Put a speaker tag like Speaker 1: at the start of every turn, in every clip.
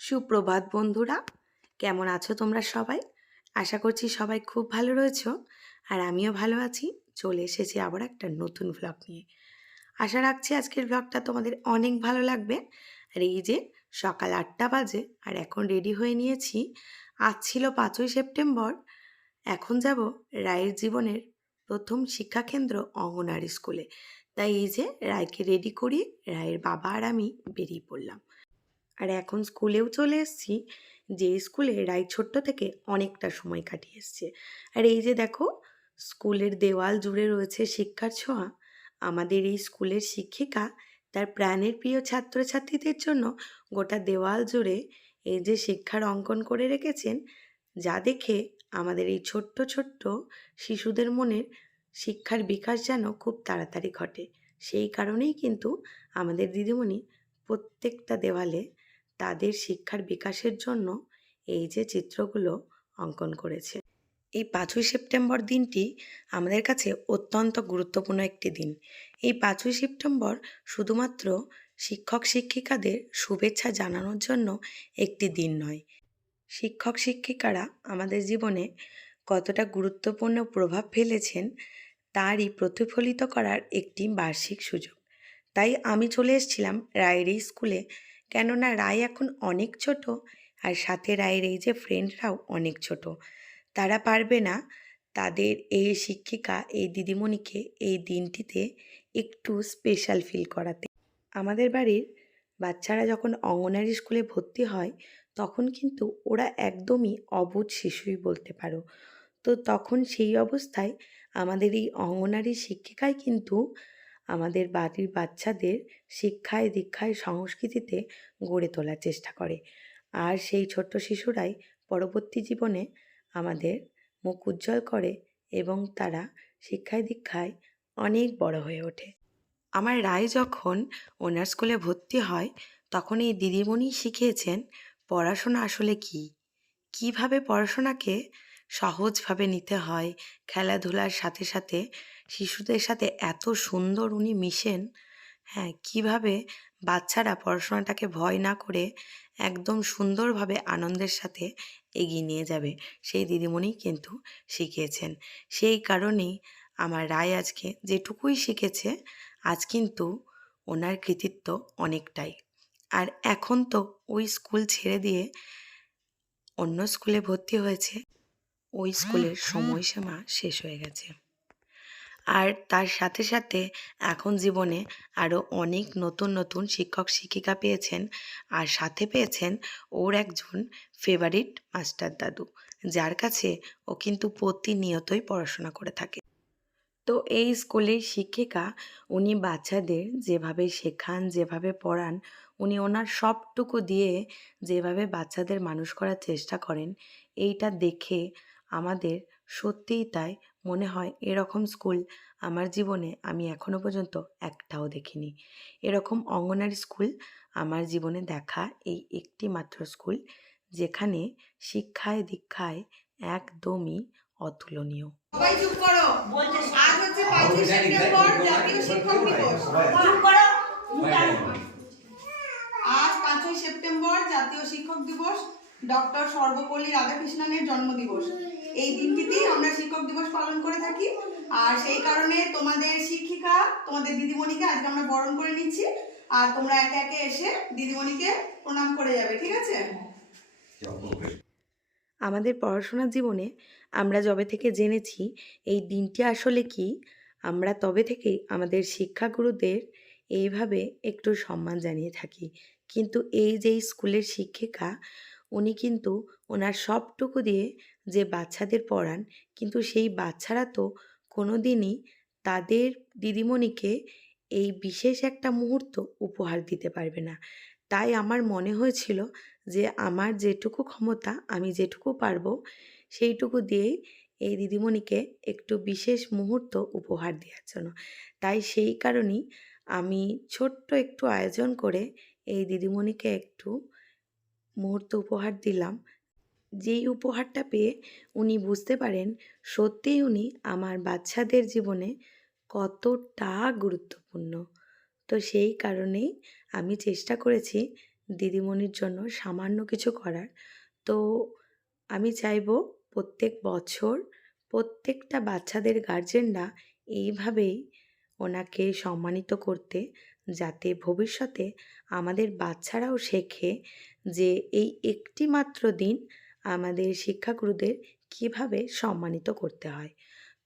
Speaker 1: সুপ্রভাত বন্ধুরা, কেমন আছো তোমরা সবাই? আশা করছি সবাই খুব ভালো রয়েছো আর আমিও ভালো আছি। চলে এসেছি আবার একটা নতুন ভ্লগ নিয়ে। আশা রাখছি আজকের ভ্লগটা তোমাদের অনেক ভালো লাগবে। আর এই যে সকাল আটটা বাজে আর এখন রেডি হয়ে নিয়েছি। আজ ছিল পাঁচই সেপ্টেম্বর। এখন যাব রায়ের জীবনের প্রথম শিক্ষাকেন্দ্র অঙ্গনারী স্কুলে। তাই এই যে রায়কে রেডি করিয়ে রায়ের বাবা আর আমি বেরিয়ে পড়লাম। আর এখন স্কুলেও চলে এসেছি, যে স্কুলে রাই ছোট্ট থেকে অনেকটা সময় কাটিয়ে এসছে। আর এই যে দেখো, স্কুলের দেওয়াল জুড়ে রয়েছে শিক্ষার ছোঁয়া। আমাদের এই স্কুলের শিক্ষিকা তার প্রাণের প্রিয় ছাত্রছাত্রীদের জন্য গোটা দেওয়াল জুড়ে এই যে শিক্ষার অঙ্কন করে রেখেছেন, যা দেখে আমাদের এই ছোট্ট ছোট্ট শিশুদের মনের শিক্ষার বিকাশ যেন খুব তাড়াতাড়ি ঘটে। সেই কারণেই কিন্তু আমাদের দিদিমণি প্রত্যেকটা দেওয়ালে তাদের শিক্ষার বিকাশের জন্য এই যে চিত্রগুলো অঙ্কন করেছে। এই পাঁচই সেপ্টেম্বর দিনটি আমাদের কাছে অত্যন্ত গুরুত্বপূর্ণ একটি দিন। এই পাঁচই সেপ্টেম্বর শুধুমাত্র শিক্ষক শিক্ষিকাদের শুভেচ্ছা জানানোর জন্য একটি দিন নয়। শিক্ষক শিক্ষিকারা আমাদের জীবনে কতটা গুরুত্বপূর্ণ প্রভাব ফেলেছেন তারই প্রতিফলিত করার একটি বার্ষিক সুযোগ। তাই আমি চলে এসেছিলাম রায়ের স্কুলে কেননা রায় এখন অনেক ছোট আর সাথে রায়ের এই যে ফ্রেন্ডরাও অনেক ছোট। তারা পারবে না তাদের এই শিক্ষিকা এই দিদিমণিকে এই দিনটিতে একটু স্পেশাল ফিল করাতে। আমাদের বাড়ির বাচ্চারা যখন অঙ্গনারী স্কুলে ভর্তি হয়, তখন কিন্তু ওরা একদমই অবুধ শিশুই বলতে পারো। তো তখন সেই অবস্থায় আমাদের এই অঙ্গনারী শিক্ষিকাই কিন্তু আমাদের বাড়ির বাচ্চাদের শিক্ষায়, দীক্ষায়, সংস্কৃতিতে গড়ে তোলার চেষ্টা করে। আর সেই ছোট্ট শিশুরাই পরবর্তী জীবনে আমাদের মুখ উজ্জ্বল করে এবং তারা শিক্ষায়, দীক্ষায় অনেক বড় হয়ে ওঠে। আমার রায় যখন ওনার স্কুলে ভর্তি হয়, তখন এই দিদিমণি শিখিয়েছেন পড়াশোনা আসলে কি? কীভাবে পড়াশোনাকে সহজভাবে নিতে হয়, খেলাধুলার সাথে সাথে শিশুদের সাথে এত সুন্দর উনি মিশেন হ্যাঁ কীভাবে বাচ্চারা পড়াশোনাটাকে ভয় না করে একদম সুন্দরভাবে আনন্দের সাথে এগিয়ে নিয়ে যাবে সেই দিদিমণি কিন্তু শিখিয়েছেন। সেই কারণেই আমার রায় আজকে যেটুকুই শিখেছে আজ কিন্তু ওনার কৃতিত্ব অনেকটাই। আর এখন তো ওই স্কুল ছেড়ে দিয়ে অন্য স্কুলে ভর্তি হয়েছে ওই স্কুলের সময়সীমা শেষ হয়ে গেছে। আর তার সাথে সাথে এখন জীবনে আরও অনেক নতুন নতুন শিক্ষক, শিক্ষিকা পেয়েছেন। আর সাথে পেয়েছেন ওর একজন ফেভারিট মাস্টার দাদু, যার কাছে ও কিন্তু প্রতিনিয়তই পড়াশোনা করে থাকে। তো এই স্কুলের শিক্ষিকা উনি বাচ্চাদের যেভাবে শেখান, যেভাবে পড়ান, উনি ওনার সবটুকু দিয়ে যেভাবে বাচ্চাদের মানুষ করার চেষ্টা করেন, এইটা দেখে আমাদের সত্যিই তাই মনে হয় এরকম স্কুল আমার জীবনে আমি এখনও পর্যন্ত একটাও দেখিনি। এরকম অঙ্গনারী স্কুল আমার জীবনে দেখা এই একটি মাত্র স্কুল যেখানে শিক্ষায় দীক্ষায় একদমই অতুলনীয়।
Speaker 2: সবাই চুপ করো। আজ হচ্ছে পাঁচই সেপ্টেম্বর জাতীয় শিক্ষক দিবস। আজ পাঁচই সেপ্টেম্বর জাতীয় শিক্ষক দিবস ডক্টর সর্বপল্লী রাধাকৃষ্ণনের জন্মদিবস। এই দিনটিতেই আমরা শিক্ষক থাকি। আর সেই কারণে তোমাদের শিক্ষিকা, তোমাদের দিদিমণিকে আজকে আমরা বরণ করে নিচ্ছি। আর তোমরা একে একে এসে দিদিমণিকে প্রণাম করে যাবে, ঠিক আছে?
Speaker 1: আমাদের পড়াশোনার জীবনে আমরা যবে থেকে জেনেছি, এই দিনটি আসলে কি? আমরা তবে থেকেই আমাদের শিক্ষাগুরুদের এইভাবে একটু সম্মান জানিয়ে থাকি। কিন্তু এই যে স্কুলের শিক্ষিকা, উনি কিন্তু ওনার সবটুকু দিয়ে যে বাচ্চাদের পড়ান, কিন্তু সেই বাচ্চারা তো কোনো দিনই তাদের দিদিমণিকে এই বিশেষ একটা মুহূর্ত উপহার দিতে পারবে না। তাই আমার মনে হয়েছিল যে আমার যেটুকু ক্ষমতা, আমি যেটুকু পারব, সেইটুকু দিয়েই এই দিদিমণিকে একটু বিশেষ মুহূর্ত উপহার দেওয়ার জন্য। তাই সেই কারণেই আমি ছোট্ট একটু আয়োজন করে এই দিদিমণিকে একটু মুহূর্ত উপহার দিলাম। যেই উপহারটা পেয়ে উনি বুঝতে পারেন সত্যিই উনি আমার বাচ্চাদের জীবনে কতটা গুরুত্বপূর্ণ। তো সেই কারণেই আমি চেষ্টা করেছি দিদিমণির জন্য সামান্য কিছু করার। তো আমি চাইব প্রত্যেক বছর প্রত্যেকটা বাচ্চাদের গার্জেনরা এইভাবেই ওনাকে সম্মানিত করতে, যাতে ভবিষ্যতে আমাদের বাচ্চারাও শেখে যে এই একটি মাত্র দিন আমাদের শিক্ষাগুরুদের কীভাবে সম্মানিত করতে হয়।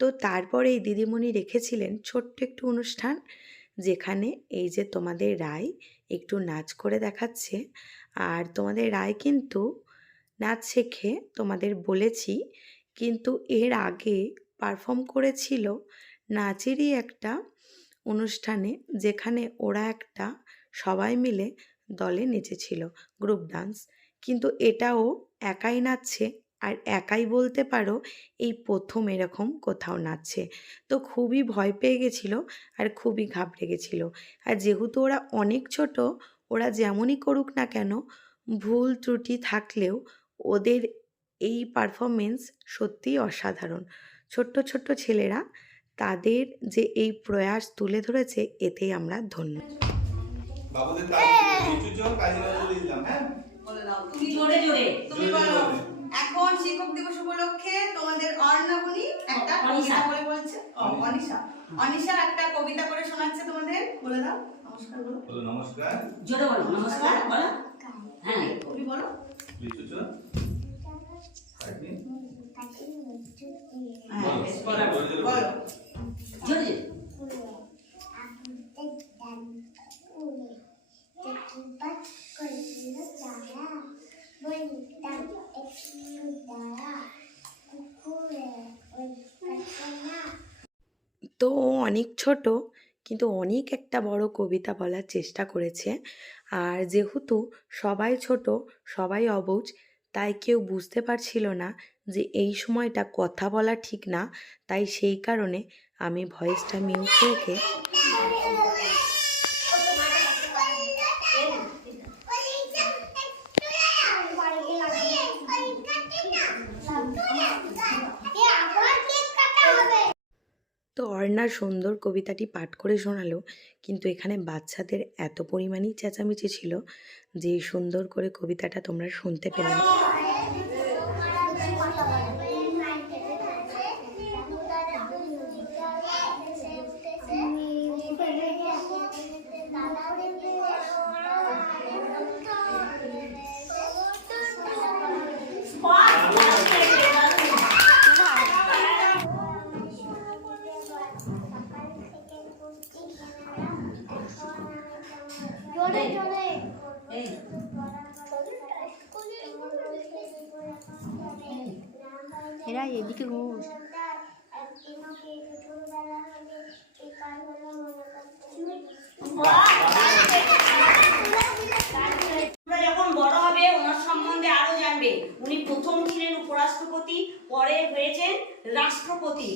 Speaker 1: তো তারপরে এই দিদিমণি রেখেছিলেন ছোট্ট একটু অনুষ্ঠান, যেখানে এই যে তোমাদের রায় একটু নাচ করে দেখাচ্ছে। আর তোমাদের রায় কিন্তু নাচ শেখে, তোমাদের বলেছি, কিন্তু এর আগে পারফর্ম করেছিল নাচেরই একটা অনুষ্ঠানে, যেখানে ওরা একটা সবাই মিলে দলে নেচেছিল গ্রুপ ডান্স কিন্তু এটাও একাই নাচছে। আর একাই বলতে পারো এই প্রথম এরকম কোথাও নাচছে। তো খুবই ভয় পেয়ে গেছিল আর খুবই ঘাবড়ে গেছিল। আর যেহেতু ওরা অনেক ছোট, ওরা যেমনই করুক না কেন, ভুল ত্রুটি থাকলেও ওদের এই পারফরমেন্স সত্যিই অসাধারণ। ছোট্ট ছোট্ট ছেলেরা তাদের যে এই প্রয়াস তুলে ধরেছে, এতেই আমরা ধন্য।
Speaker 3: বাবুদের হ্যাঁ
Speaker 2: দাও তুমি
Speaker 4: জোরে জোরে
Speaker 2: তুমি বলো। এখন শিক্ষক দিবস উপলক্ষে তোমাদের অর্ণাবনী একটা কবিতা বলে বলছে। অনিশা। অনিশা। একটা কবিতা করে শোনাচ্ছে তোমাদের। বলে দাও নমস্কার বলো।
Speaker 3: বলো নমস্কার।
Speaker 4: জোরে বলো নমস্কার বলো। হ্যাঁ।
Speaker 2: তুমি বলো।
Speaker 3: লিচু জন কাটি
Speaker 2: হ্যাঁ,
Speaker 3: বলো,
Speaker 2: বেশ,
Speaker 3: বলো,
Speaker 2: বলো
Speaker 3: জোরে জোরে
Speaker 2: বলো
Speaker 4: জোরে
Speaker 1: তো ও অনেক ছোট, কিন্তু অনেক একটা বড় কবিতা বলার চেষ্টা করেছে। আর যেহেতু সবাই ছোট, সবাই অবুজ, তাই কেউ বুঝতে পারছিল না যে এই সময়টা কথা বলা ঠিক না। তাই সেই কারণে আমি ভয়েসটা মিউট রেখে তো অর্ণা সুন্দর কবিতাটি পাঠ করে শোনালো, কিন্তু এখানে বাচ্চাদের এত পরিমাণই চেঁচামেচি ছিল যে সুন্দর করে কবিতাটা তোমরা শুনতে পেলে
Speaker 5: এদিকে ঘুষ
Speaker 4: যখন বড় হবে, ওনার সম্বন্ধে আরও জানবে। উনি প্রথম ছিলেন উপরাষ্ট্রপতি, পরে হয়েছেন রাষ্ট্রপতি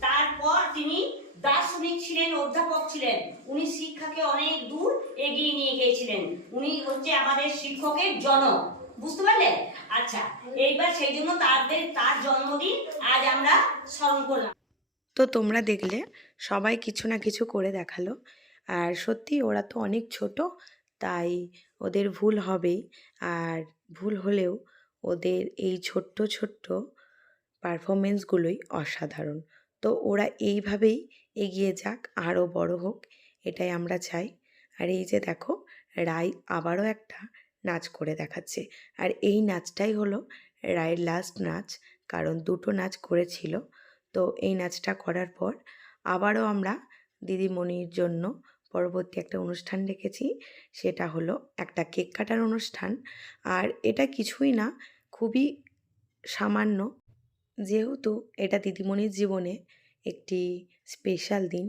Speaker 4: তারপর তিনি দার্শনিক ছিলেন, অধ্যাপক ছিলেন। উনি শিক্ষাকে অনেক দূর এগিয়ে নিয়ে গিয়েছিলেন। উনি হচ্ছে আমাদের শিক্ষকের জনক। বুঝতে পারলে? আচ্ছা এইবার সেই জন্য তাদের, তার জন্মদিন আজ আমরা স্মরণ করলাম।
Speaker 1: তো তোমরা দেখলে, সবাই কিছু না কিছু করে দেখাল। আর সত্যি ওরা তো অনেক ছোট, তাই ওদের ভুল হবেই। আর ভুল হলেও ওদের এই ছোট্ট ছোট্ট পারফরমেন্সগুলোই অসাধারণ। তো ওরা এইভাবেই এগিয়ে যাক, আরও বড় হোক, এটাই আমরা চাই। আর এই যে দেখো, রাই আবারও একটা নাচ করে দেখাচ্ছে। আর এই নাচটাই হলো রায়ের লাস্ট নাচ, কারণ দুটো নাচ করেছিল। তো এই নাচটা করার পর আবারও আমরা দিদিমণির জন্য পরবর্তী একটা অনুষ্ঠান রেখেছি, সেটা হলো একটা কেক কাটার অনুষ্ঠান। আর এটা কিছুই না, খুবই সামান্য। যেহেতু এটা দিদিমণির জীবনে একটি স্পেশাল দিন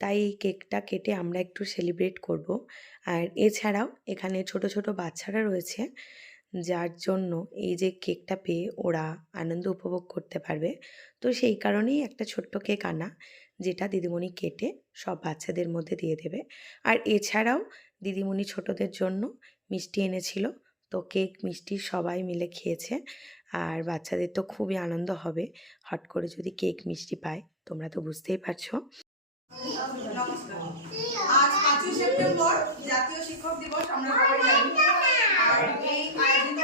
Speaker 1: তাই এই কেকটা কেটে আমরা একটু সেলিব্রেট করব। আর এছাড়াও এখানে ছোট ছোট বাচ্চারা রয়েছে, যার জন্য এই যে কেকটা পেয়ে ওরা আনন্দ উপভোগ করতে পারবে। তো সেই কারণেই একটা ছোট্ট কেক আনা, যেটা দিদিমণি কেটে সব বাচ্চাদের মধ্যে দিয়ে দেবে। আর এছাড়াও দিদিমণি ছোটদের জন্য মিষ্টি এনেছিল, তো কেক মিষ্টি সবাই মিলে খেয়েছে। আর বাচ্চাদের তো খুবই আনন্দ হবে, হট করে যদি কেক মিষ্টি পায়, তোমরা তো বুঝতেই পারছ।
Speaker 2: আজ পাঁচই সেপ্টেম্বর, জাতীয় শিক্ষক দিবস, আমরা আর এই আয়োজিত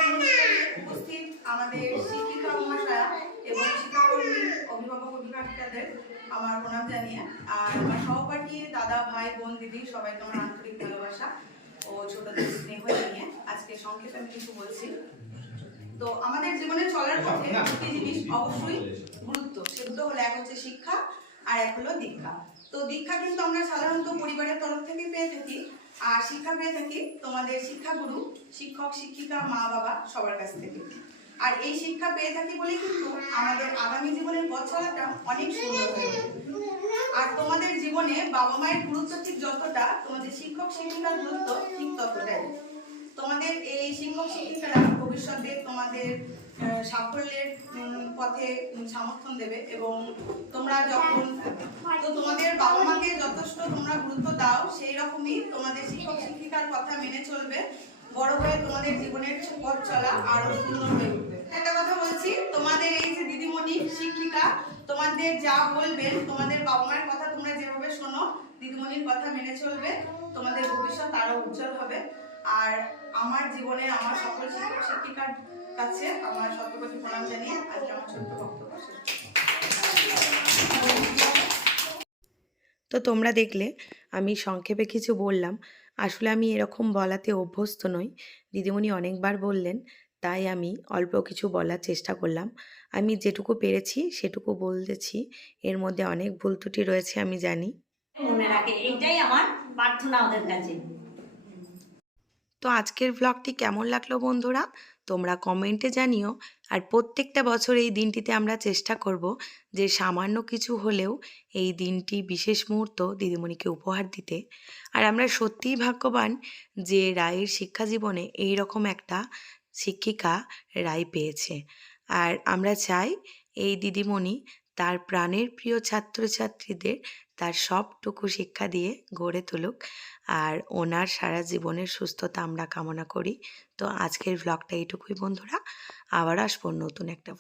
Speaker 2: উপস্থিত আমাদের শিক্ষিকা মহাশয়া এবং শিক্ষাকর্মী, অভিভাবক অভিভাবিকাদের আমার প্রণাম জানিয়ে, আর আমার সহপাঠী, দাদা, ভাই, বোন, দিদি, সবাইকে আমার আন্তরিক ভালোবাসা ও ছোটদের স্নেহ নিয়ে আজকে সংক্ষেপে আমি কিছু বলছি। তো আমাদের জীবনে চলার পথে দুটি জিনিস অবশ্যই গুরুত্ব। সেগুলো হলো, এক হচ্ছে শিক্ষা, আর এক হলো দীক্ষা। তো দীক্ষা কিন্তু আমরা সাধারণত পরিবারের তরফ থেকে পেয়ে থাকি। আর শিক্ষা পেয়ে থাকি তোমাদের শিক্ষাগুরু, শিক্ষক, শিক্ষিকা, মা, বাবা সবার কাছ থেকে। আর এই শিক্ষা পেয়ে থাকি বলে কিন্তু আমাদের আগামী জীবনের পথ চলাটা অনেক সুন্দর হয়ে। আর তোমাদের জীবনে বাবা মায়ের গুরুত্ব ঠিক যতটা, তোমাদের শিক্ষক, শিক্ষিকার গুরুত্ব ঠিক ততটাই। তোমাদের এই শিক্ষক, শিক্ষিকারা ভবিষ্যতে তোমাদের সাফল্যের পথে সমর্থন দেবে এবং তোমরা যখন, তো তোমাদের বাবা মাকে যথেষ্ট তোমরা গুরুত্ব দাও, সেই রকমই তোমাদের শিক্ষক, শিক্ষিকার কথা মেনে চলবে, বড় হয়ে তোমাদের জীবনের পথ চলা আরও সুন্দর হয়ে উঠবে। একটা কথা বলছি, তোমাদের এই যে দিদিমণি, শিক্ষিকা, তোমাদের যা বলবেন, তোমাদের বাবা মায়ের কথা তোমরা যেভাবে শোনো, দিদিমণির কথা মেনে চলবে, তোমাদের ভবিষ্যৎ আরও উজ্জ্বল হবে। আর আমার জীবনে আমার সকল শিক্ষক শিক্ষিকার কাছে আমার শতকোটি প্রণাম জানিয়ে আজকে আমার ছোট্ট বক্তব্য শেষ
Speaker 1: তো তোমরা দেখলে আমি সংক্ষেপে কিছু বললাম। আসলে আমি এরকম বলাতে অভ্যস্ত নই। দিদিমণি অনেকবার বললেন তাই আমি অল্প কিছু বলার চেষ্টা করলাম। আমি যেটুকু পেরেছি সেটুকু বলতেছি। এর মধ্যে অনেক ভুল ত্রুটি রয়েছে আমি জানি।
Speaker 4: মনে রাখে এইটাই আমার প্রার্থনা ওদের কাছে।
Speaker 1: তো আজকের ব্লগটি কেমন লাগল বন্ধুরা? তোমরা কমেন্টে জানিও। আর প্রত্যেকটা বছর এই দিনটিতে আমরা চেষ্টা করব যে সামান্য কিছু হলেও এই দিনটি বিশেষ মুহূর্ত দিদিমণিকে উপহার দিতে। আর আমরা সত্যিই ভাগ্যবান যে রায়ের শিক্ষা জীবনে এই রকম একটা শিক্ষিকা রায় পেয়েছে। আর আমরা চাই এই দিদিমণি তার প্রাণের প্রিয় ছাত্রছাত্রীদের তার সবটুকু শিক্ষা দিয়ে গড়ে তুলুক। আর ওনার সারা জীবনের সুস্থতা আমরা কামনা করি। তো আজকের ব্লগটা এইটুকুই বন্ধুরা। আবার আসব নতুন একটা